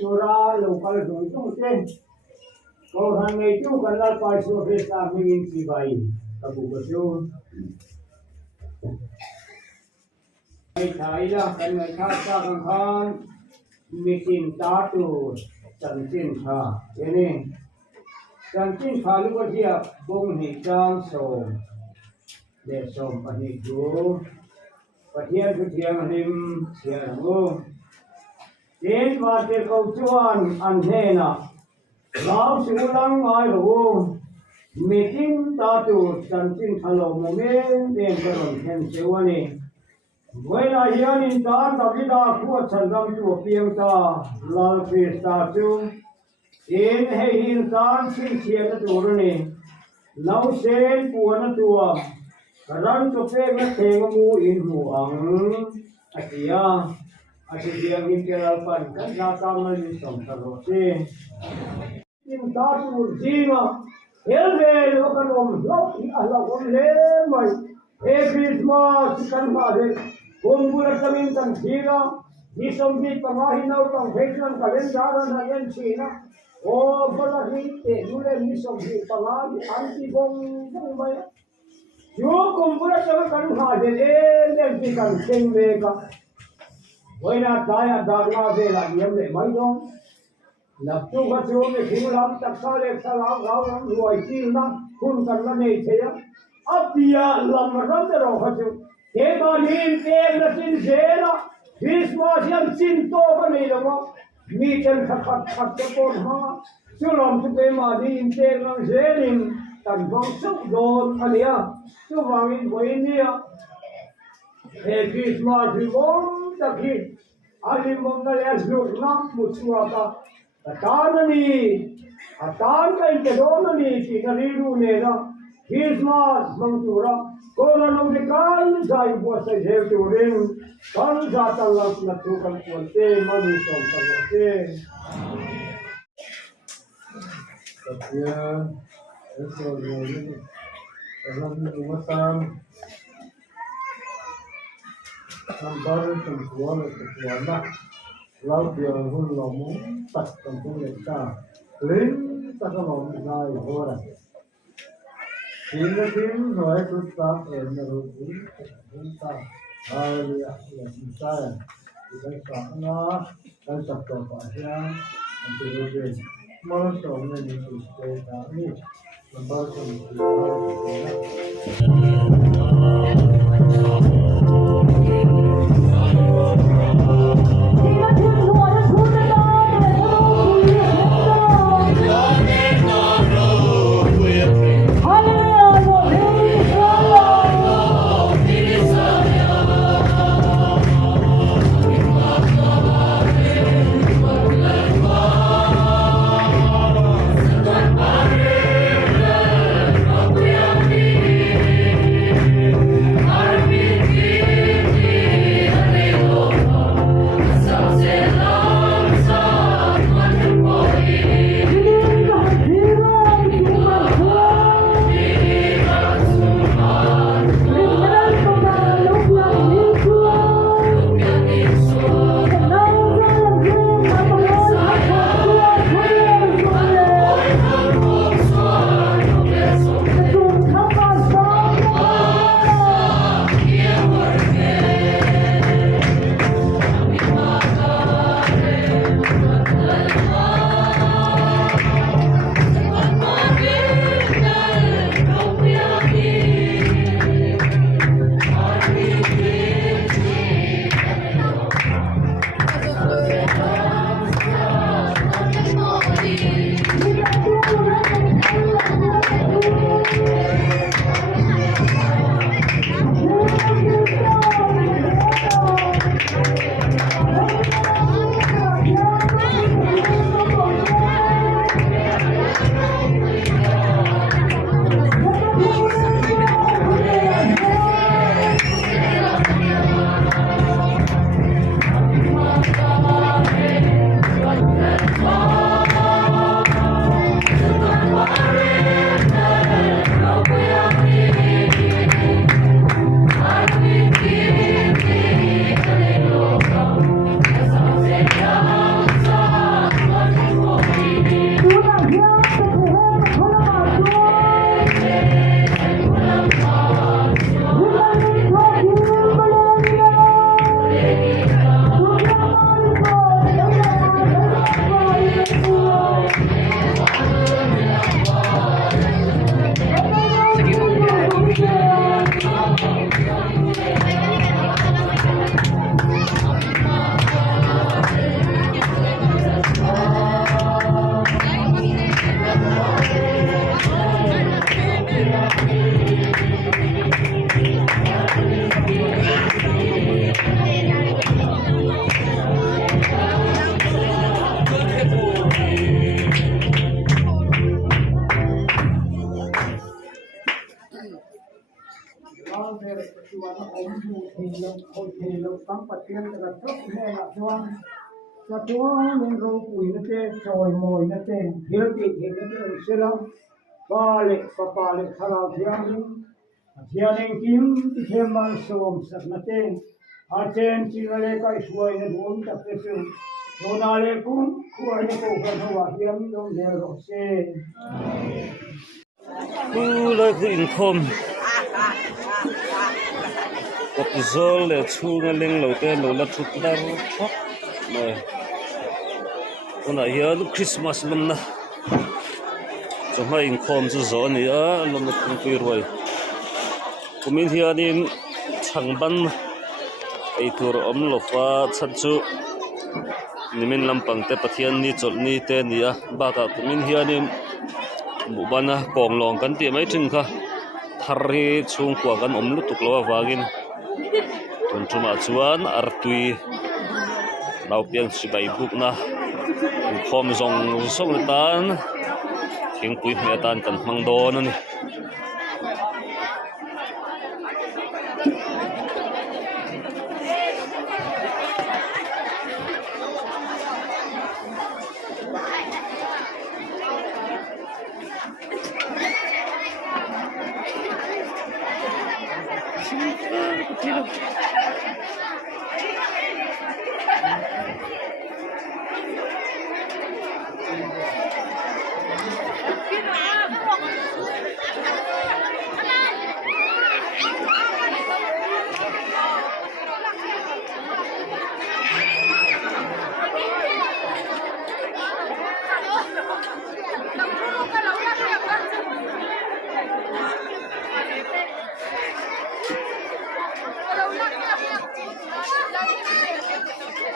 Sura local dung trên câu hàng ngày chú cần là phải số phê sa mình chỉ vậy các bộ của chú ngày thái là cái ngày khác sa càng khăn mình xin ta tu chân xin tha thế này chân xin tha lúc kia bông hình trang sầu để sầu và hình chú và thiên hình thiền ngô đến và để câu chuan ăn thế nào lão sư lăng ai rồi meeting ta tu chân chính thalo moment đến cái lần khen siêu này với là hiện in ta tập đi ta khu chân tâm tu piang ta lal Krista tu in hay in ta xin chia cái tu này lão sen buồn tu ran tu pe cái thề mu in mu ang atia atia in cái pan cái na ta mình sống thalo se in ta tu zima helve lokan lok ala om le mai e Christmas kan ma de kumbula kamin kan thira ni sombi pamahi nau tang vejan kalendar na yan china o bola hi te nule ni sombi pamahi anti bong mai yo kumbula kan ma de le ti kan sengve ka voina daya darla ve la yem le mai dong lập chung các chú về thiếu lắm tập sao đẹp sao lão lắm rồi chiêu lắm không cần nó này thế á ấp bia làm mà rất là các chú thế mà nhìn em là xin dễ đó Christmas yang xin to cái này là mà mi chân khát cho con ha chú làm chú bé mà nhìn em là dễ nhìn tận vong sức đồn anh à chú vàng in với đi à thế Christmas thì vốn ta khi anh mong là em được lắm một số ta Atanani, atan ka intedonani kinariru nera. Christmas mangtura, kona nung dekan sa ibuwa sa jevturin, kan sa talang natukan kuwante, manisong talate. Kapya, ito yun, alam nyo umasam, ang barat ng tuwala sa tuwala. Lão điều hôn lòng muốn tật trong công nghệ ta lính ta có lòng dài vô này chính là chính nói chúng ta em là rồi chúng ta hallelujah là chúng ta thì cái sáng nó cái tập tổ phải ra mình tự đối diện mơ sống nên mình tự tế cả đi mình bao giờ mình khôi thì lúc tăng bát thiên là thấp nghe là chuông là chuông nên râu quỷ nó tê trồi mồi nó tê thiếu tị thì nó tê sẽ lắm ba lệ thà thiền anh kim thì thêm mal sôm sắc nó tê à trên chỉ là lệ cái suy nó buông tập cái sự rồi nào lệ cũng khuya nó cũng phải hoa hiếm đông đều rồi xe lời khuyên không có zol le chu na leng lo te lo la thut dar thok mai ona hian Christmas lum na cho mai in khom chu zo ni a lum na tung pi roi kumin hian in changban ei tur om lo fa chan chu nimin lampang te pathian ni chol ni te ni a ba ka kumin hian in mu bana kong long kan ti mai thing kha thari chung kwa kan om lu tuk lo awagin tun chuma chuan artui nau pian si bai buk na khom zong song tan thing pui me tan kan mang don ani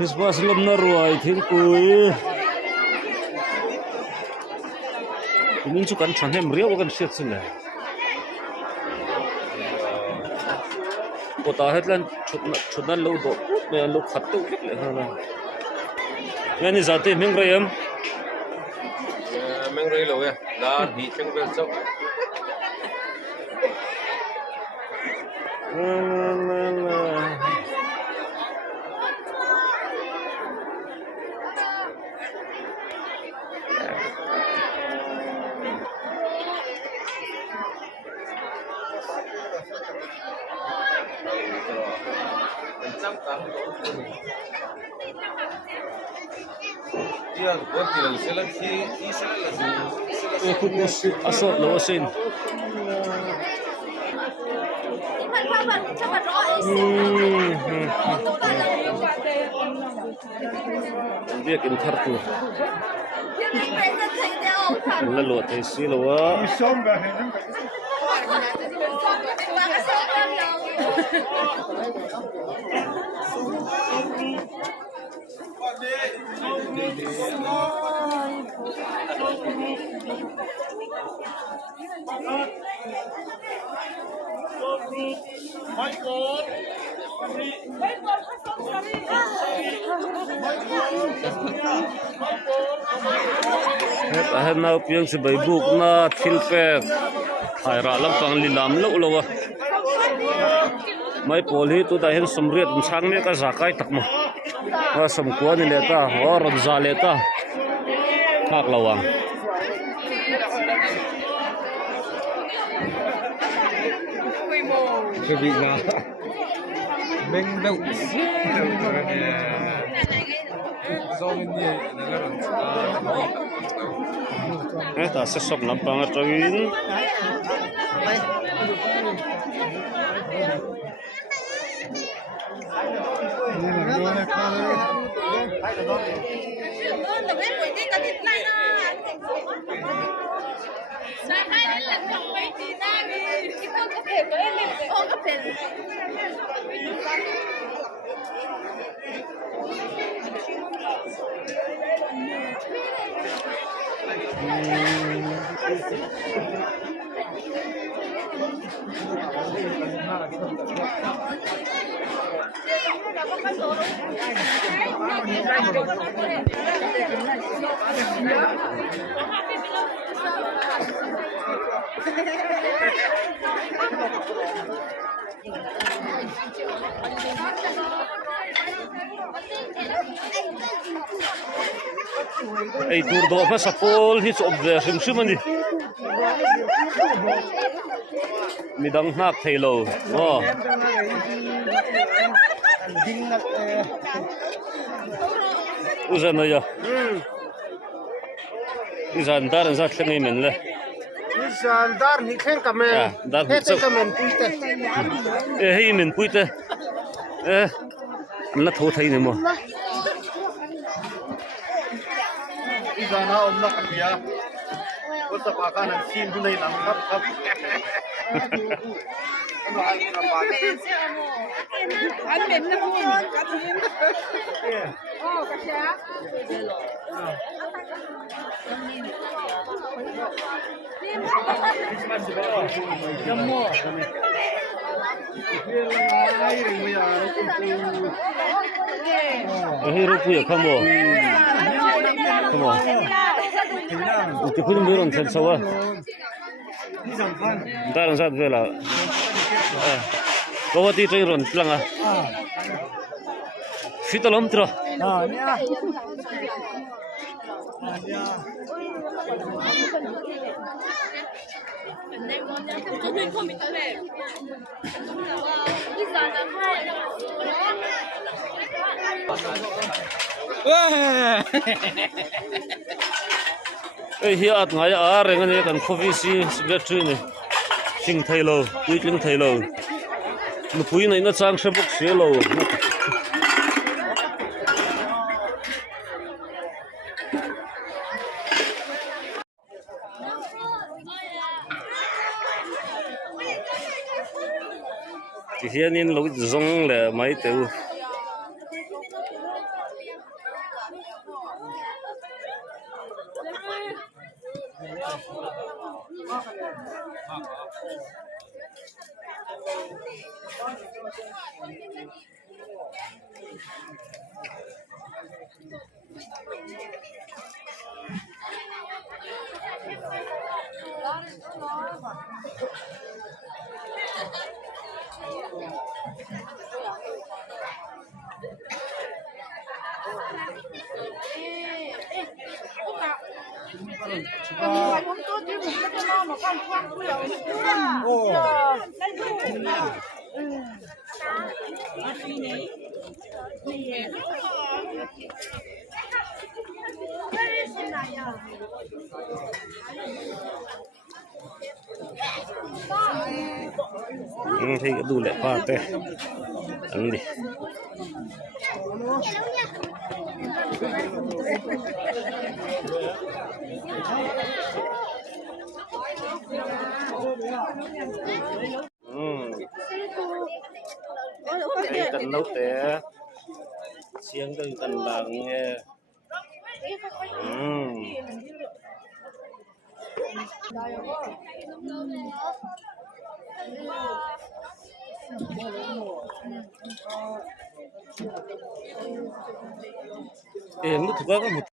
Christmas lum na ruai thing pui kumin chu kan than hem riau kan siat sin la kota hetlan chutna lo do me lo khat tu le hala yani zate mengrayam mengray lo ya la hi cheng vel chok dia buat dia seleksi ikut asal lawasin dia kin thar tu la lo thai si lo wa hết nào piang si bai buk na thil pek thai ra lampang li lam lo lo mai pol hi tu da hen somriat sang me ka zakai takma wa som ko ni leta wa ron za leta thak lawang cái vị nào mình đâu do bên nhiều là eh ta se sok lampang atawin Ei tur do pa sa pol hi chop ve sim sim ani midang hnak thailo mo uzan ya izan dar za thleng men le izan dar ni khen kamen dar he te kamen puite e hei men puite e na tho thai ne mo izan ha om na khatia ko sa pa ka nan sin du nei lam khap khap Anh mềm nó buồn, cắt miếng. Cắt giá. hero puya khamo khamo ti phun meron chen sawa daran sat vela gawati train ron planga fitalom tra Ê hi at ngai a reng ani kan coffee si secretary ni sing thailo tuitling thailo nu pui nei na chang shebok selo ti hianin lo zong le mai teu thì đủ lệ pha tê ăn đi đây cần nấu té xiên từng cần làng nghe em nó thuộc các một